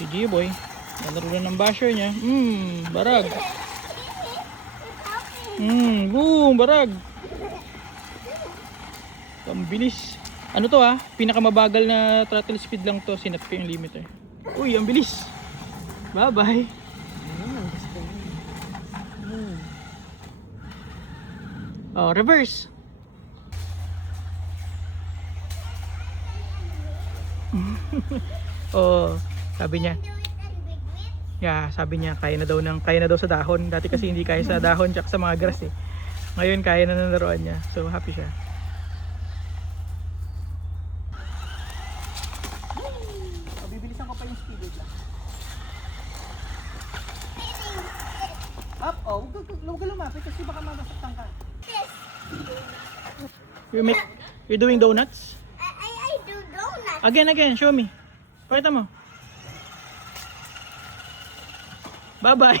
Si G-Boy. Nalaro na ng basher niya. Barag. Boom, barag. Ang bilis. Ano to ha? Pinakamabagal na throttle speed lang to. Sinat ko yung limiter. Uy, ang bilis. Bye-bye. Oh, reverse. Oh, sabi niya. Yeah, sabi niya kaya na daw sa dahon. Dati kasi hindi kaya sa dahon tsaka sa mga grass eh. Ngayon kaya na ng laruan niya. So happy siya. Bibilisan ko pa yung speed lang. Up, oh, huwag ka lumapit kasi baka masaktan ka. You're doing donuts? I do donuts. Again, show me. Pakita mo. Bye-bye.